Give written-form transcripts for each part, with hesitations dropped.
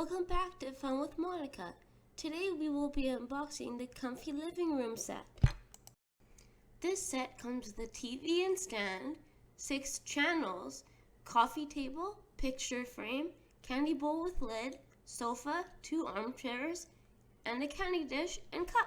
Welcome back to Fun with Monica. Today we will be unboxing the Comfy Living Room set. This set comes with a TV and stand, 6 channels, coffee table, picture frame, candy bowl with lid, sofa, 2 armchairs, and a candy dish and cup.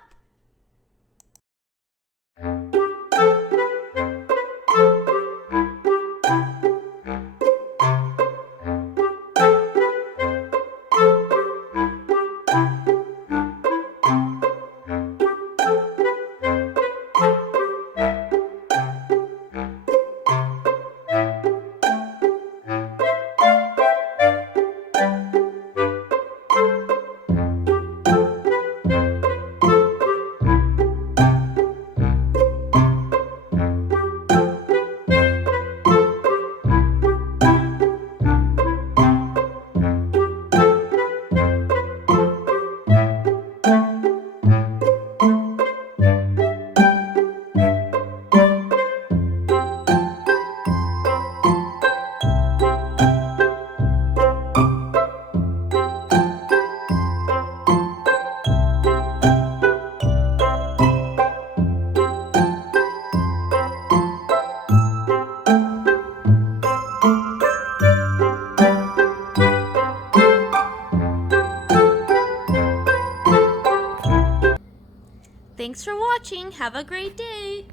Thanks for watching. Have a great day.